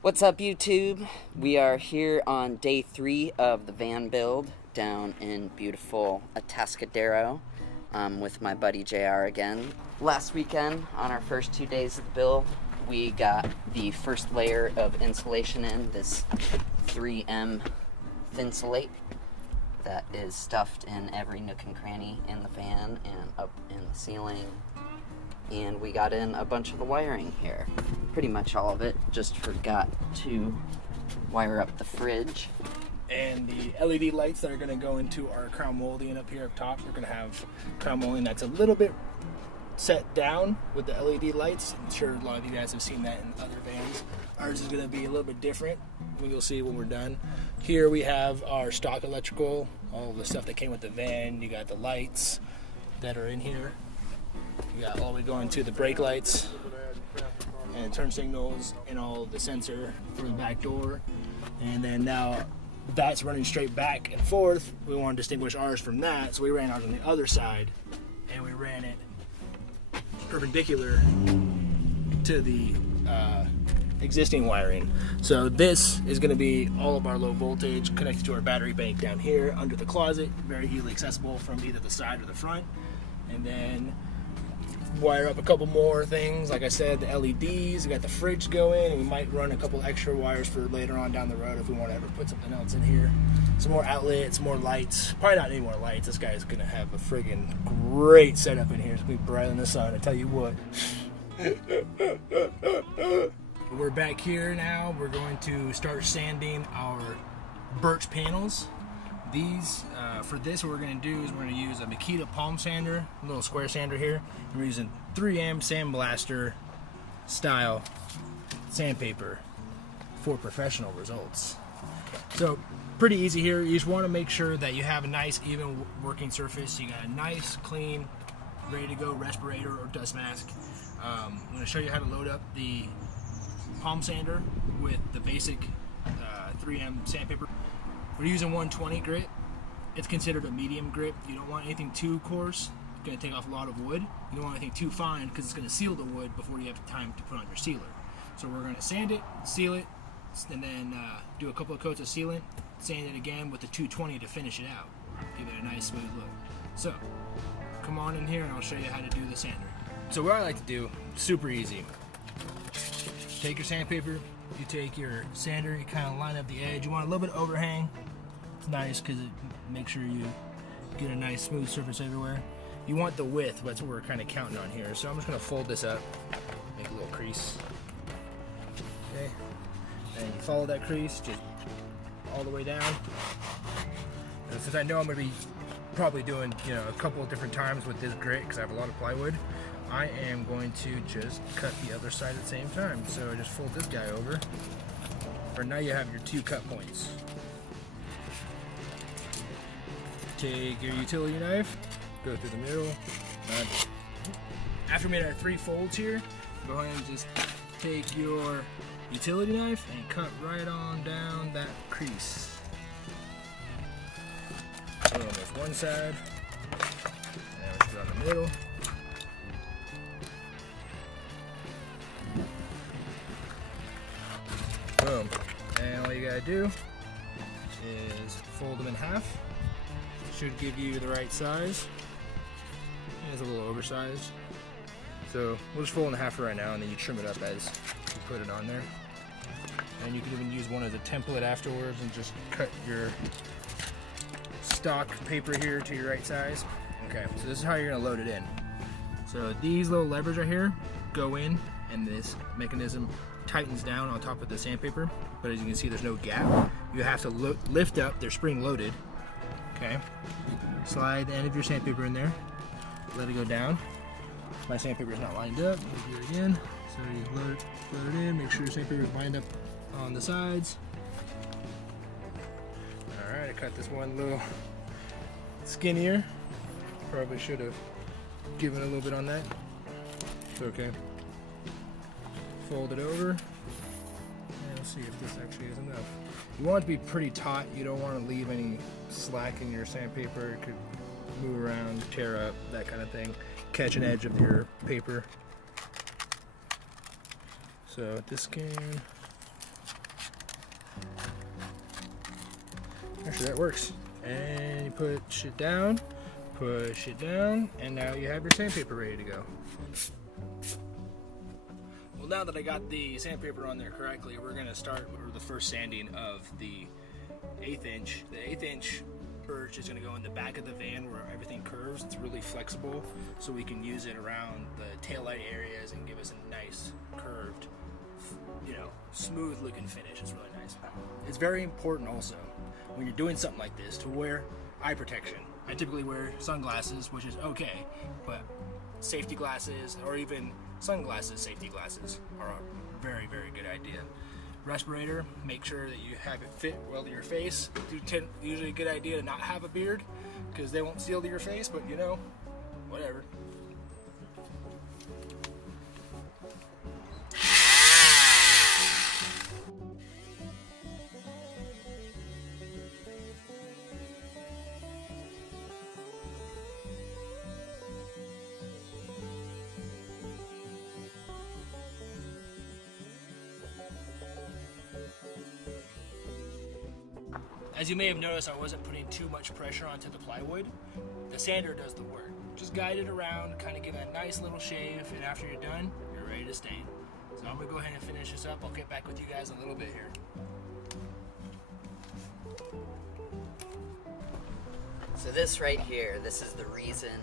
What's up, YouTube? We are here on day 3 of the van build down in beautiful Atascadero with my buddy JR again. Last weekend, on our first 2 days of the build, we got the first layer of insulation in, this 3M Thinsulate that is stuffed in every nook and cranny in the van and up in the ceiling. And we got in a bunch of the wiring here. Pretty much all of it. Just forgot to wire up the fridge. And the LED lights that are going to go into our crown molding up here up top, we're going to have crown molding that's a little bit set down with the LED lights. I'm sure a lot of you guys have seen that in other vans. Ours is going to be a little bit different. You'll see when we're done. Here we have our stock electrical, all the stuff that came with the van. You got the lights that are in here. You got all the way going to the brake lights and turn signals and all the sensor for the back door. And then now that's running straight back and forth. We want to distinguish ours from that, so we ran ours on the other side and we ran it perpendicular to the existing wiring. So this is going to be all of our low voltage connected to our battery bank down here under the closet, very easily accessible from either the side or the front. And then wire up a couple more things. Like I said, the LEDs, we got the fridge going, and we might run a couple extra wires for later on down the road if we want to ever put something else in here. Some more outlets, more lights. Probably not any more lights. This guy's gonna have a friggin' great setup in here. It's gonna be bright in the sun, I tell you what. We're back here now. We're going to start sanding our birch panels. These, for this, what we're going to do is we're going to use a Makita palm sander, a little square sander here. And we're using 3M sandblaster style sandpaper for professional results. So, pretty easy here. You just want to make sure that you have a nice, even working surface. You got a nice, clean, ready to go respirator or dust mask. I'm going to show you how to load up the palm sander with the basic 3M sandpaper. We're using 120 grit. It's considered a medium grit. You don't want anything too coarse. It's going to take off a lot of wood. You don't want anything too fine because it's going to seal the wood before you have time to put on your sealer. So we're going to sand it, seal it, and then do a couple of coats of sealant, sand it again with the 220 to finish it out. Give it a nice smooth look. So come on in here and I'll show you how to do the sander. So what I like to do, super easy. Take your sandpaper, you take your sander, you kind of line up the edge. You want a little bit of overhang. It's nice because it makes sure you get a nice smooth surface everywhere. You want the width, that's what we're kind of counting on here. So I'm just going to fold this up, make a little crease. Okay, and you follow that crease just all the way down. And since I know I'm going to be probably doing a couple of different times with this grit because I have a lot of plywood, I am going to just cut the other side at the same time. So I just fold this guy over. For now you have your 2 cut points. Take your utility knife, go through the middle. After we made our 3 folds here, go ahead and just take your utility knife and cut right on down that crease. Boom, that's one side. Now let's put it on the middle. Boom. And all you gotta do is fold them in half. Should give you the right size. It's a little oversized. So we'll just fold in half for right now and then you trim it up as you put it on there. And you can even use one as a template afterwards and just cut your stock paper here to your right size. Okay, so this is how you're gonna load it in. So these little levers right here go in and this mechanism tightens down on top of the sandpaper, but as you can see there's no gap. You have to lift up, they're spring loaded. Okay, slide the end of your sandpaper in there, let it go down. My sandpaper is not lined up, we'll do it again. So you load it in, make sure your sandpaper is lined up on the sides. Alright, I cut this one a little skinnier. Probably should have given a little bit on that. It's okay. Fold it over, and we'll see if this actually is enough. You want it to be pretty taut. You don't want to leave any slack in your sandpaper. It could move around, tear up, that kind of thing. Catch an edge of your paper. So this can sure that works. And you push it down, and now you have your sandpaper ready to go. Well, now that I got the sandpaper on there correctly, we're gonna start with the first sanding of the 1/8 inch. The 1/8 inch birch is gonna go in the back of the van where everything curves. It's really flexible, so we can use it around the taillight areas and give us a nice curved, smooth looking finish. It's really nice. It's very important also when you're doing something like this to wear eye protection. I typically wear sunglasses, which is okay, but safety glasses or even sunglasses, safety glasses are a very, very good idea. Respirator, make sure that you have it fit well to your face. Usually a good idea to not have a beard because they won't seal to your face, but whatever. As you may have noticed, I wasn't putting too much pressure onto the plywood. The sander does the work. Just guide it around, kind of give it a nice little shave, and after you're done, you're ready to stain. So I'm gonna go ahead and finish this up. I'll get back with you guys in a little bit here. So this right here, this is the reason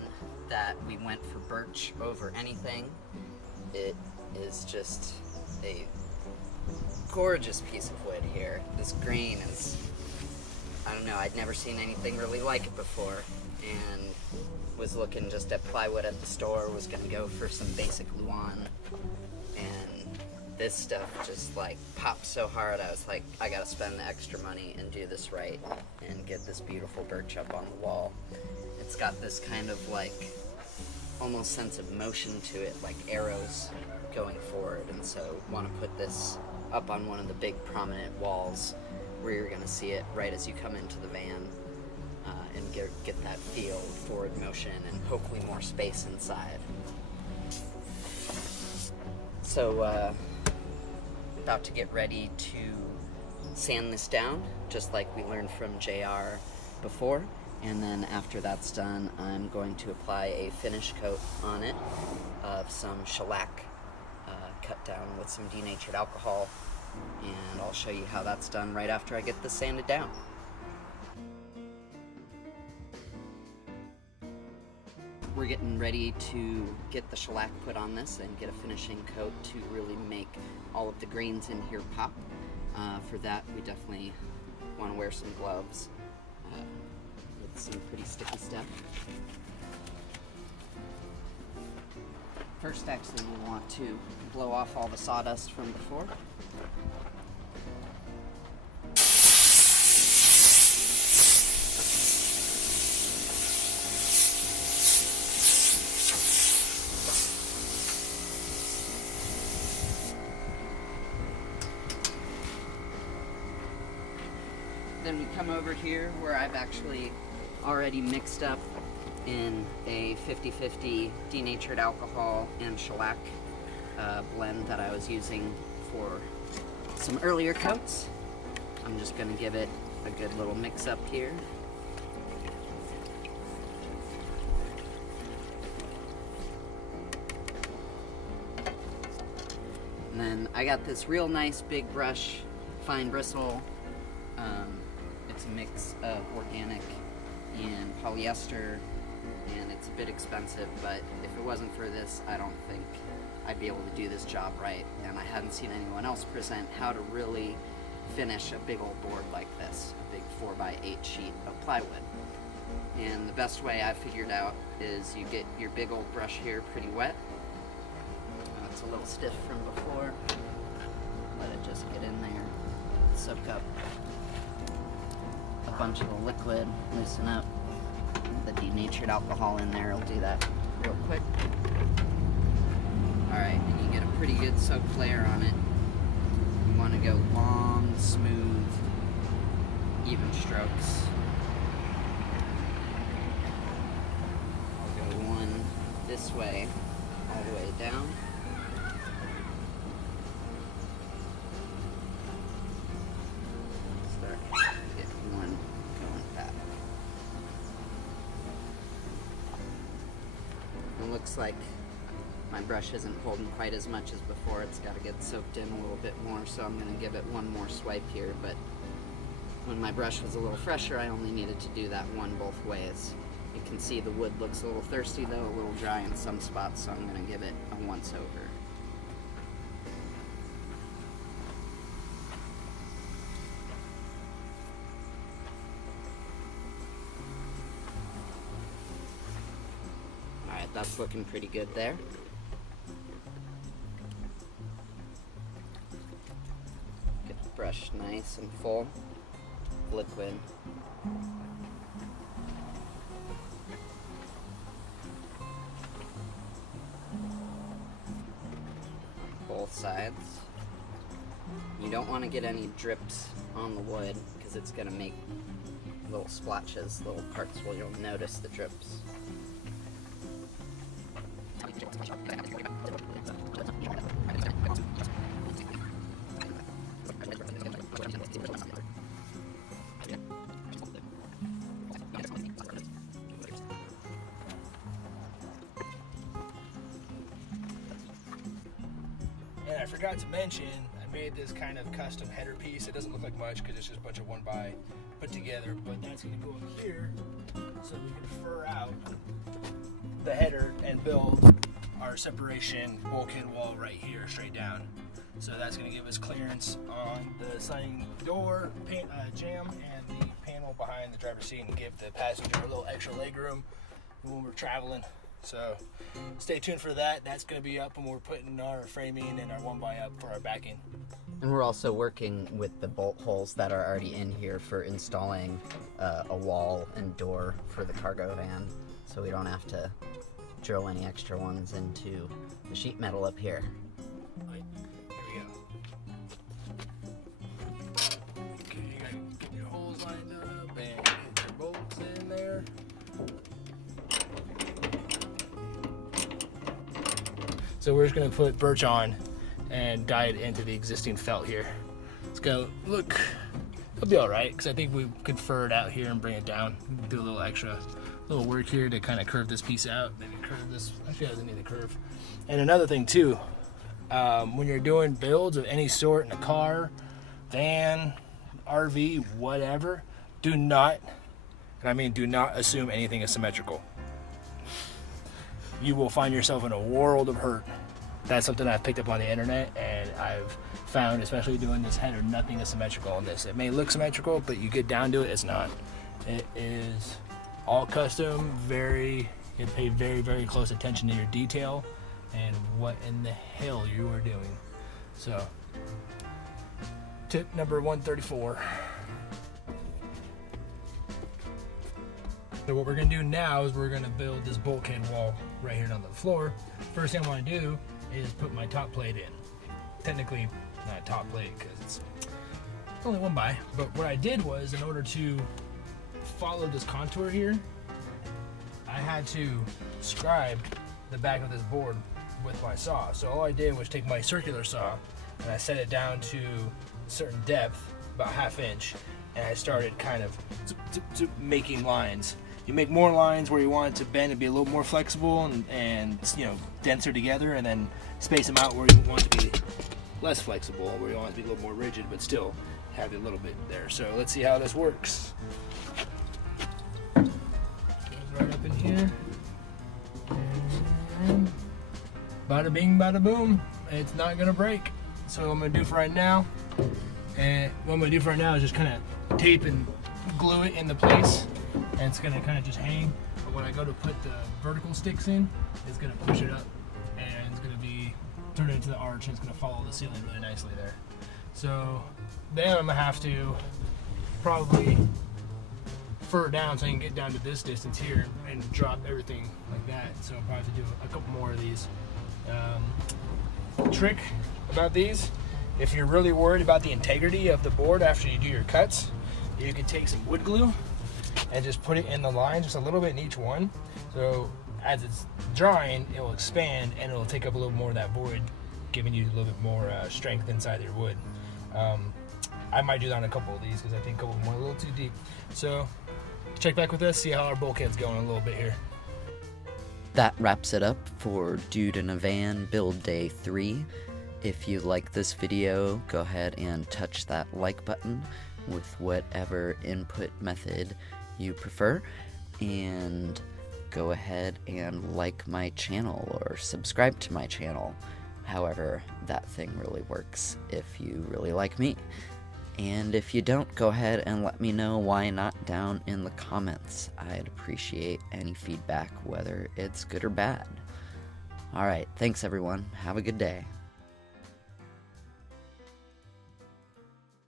that we went for birch over anything. It is just a gorgeous piece of wood here. This grain is, I don't know, I'd never seen anything really like it before, and was looking just at plywood at the store, was gonna go for some basic Luan, and this stuff just like popped so hard, I was like, I gotta spend the extra money and do this right, and get this beautiful birch up on the wall. It's got this kind of like, almost sense of motion to it, like arrows going forward, and so want to put this up on one of the big prominent walls where you're going to see it right as you come into the van, and get that feel, forward motion, and hopefully more space inside. So about to get ready to sand this down, just like we learned from JR before, and then after that's done, I'm going to apply a finish coat on it of some shellac, cut down with some denatured alcohol, and I'll show you how that's done right after I get this sanded down. We're getting ready to get the shellac put on this and get a finishing coat to really make all of the grains in here pop. For that, we definitely want to wear some gloves with some pretty sticky stuff. First, actually, we want to blow off all the sawdust from before. Then we come over here where I've actually already mixed up in a 50-50 denatured alcohol and shellac blend that I was using for some earlier coats. I'm just going to give it a good little mix up here. And then I got this real nice big brush, fine bristle. It's a mix of organic and polyester, and it's a bit expensive, but if it wasn't for this, I don't think I'd be able to do this job right, and I hadn't seen anyone else present how to really finish a big old board like this, a big 4x8 sheet of plywood. And the best way I figured out is you get your big old brush here pretty wet. It's a little stiff from before. Let it just get in there, soak up a bunch of the liquid, loosen up. The denatured alcohol in there will do that real quick. Alright, and you get a pretty good soaked layer on it. You want to go long, smooth, even strokes. I'll go one this way, all the way down. Start getting one looks like my brush isn't holding quite as much as before. It's got to get soaked in a little bit more, so I'm going to give it one more swipe here. But when my brush was a little fresher, I only needed to do that one both ways. You can see the wood looks a little thirsty though, a little dry in some spots, so I'm going to give it a once over. Alright, that's looking pretty good there. Get the brush nice and full of liquid. Both sides. You don't want to get any drips on the wood because it's going to make little splotches, little parts where you'll notice the drips. And I forgot to mention, I made this kind of custom header piece. It doesn't look like much because it's just a bunch of 1x put together, but that's going to go up here so we can fur out the header and build our separation bulkhead wall right here straight down. So that's going to give us clearance on the sliding door jamb and the panel behind the driver's seat, and give the passenger a little extra leg room when we're traveling. So stay tuned for that. That's going to be up when we're putting our framing and our 1x up for our backing. And we're also working with the bolt holes that are already in here for installing a wall and door for the cargo van, so we don't have to drill any extra ones into the sheet metal up here. Right, here we go. Okay, you gotta get your holes lined up and get your bolts in there. So we're just gonna put birch on and dye it into the existing felt here. It's gonna look, it'll be all right, because I think we could fur it out here and bring it down. Do a little extra, little work here to kind of curve this piece out. Maybe curve this, actually it doesn't need a curve. And another thing too, when you're doing builds of any sort in a car, van, RV, whatever, do not, and I mean do not assume anything is symmetrical. You will find yourself in a world of hurt. That's something I've picked up on the internet, and I've found, especially doing this header, nothing is symmetrical on this. It may look symmetrical, but you get down to it, it's not. It is all custom, you pay very, very close attention to your detail and what in the hell you are doing. So, tip number 134. So what we're gonna do now is we're gonna build this bulkhead wall right here on the floor. First thing I wanna do is put my top plate in. Technically not a top plate because it's only 1x, but what I did was, in order to follow this contour here, I had to scribe the back of this board with my saw. So all I did was take my circular saw and I set it down to a certain depth, about 1/2 inch, and I started kind of making lines. You make more lines where you want it to bend and be a little more flexible and you know, denser together, and then space them out where you want it to be less flexible, where you want it to be a little more rigid but still have a little bit there. So let's see how this works. Goes right up in here. And bada bing, bada boom. It's not gonna break. So what I'm gonna do for right now, is just kind of tape and glue it into place, and it's gonna kind of just hang. But when I go to put the vertical sticks in, it's gonna push it up, and it's gonna be turned into the arch, and it's gonna follow the ceiling really nicely there. So then I'm gonna have to probably fur it down so I can get down to this distance here and drop everything like that. So I'll probably have to do a couple more of these. Trick about these, if you're really worried about the integrity of the board after you do your cuts, you can take some wood glue and just put it in the line, just a little bit in each one. So as it's drying, it will expand and it will take up a little more of that void, giving you a little bit more strength inside your wood. I might do that on a couple of these because I think a couple more a little too deep. So check back with us, see how our bulkhead's going a little bit here. that wraps it up for Dude in a Van build day 3. If you like this video, go ahead and touch that like button with whatever input method you prefer, and go ahead and like my channel or subscribe to my channel, however that thing really works, if you really like me. And if you don't, go ahead and let me know why not down in the comments. I'd appreciate any feedback, whether it's good or bad. Alright, thanks everyone. Have a good day.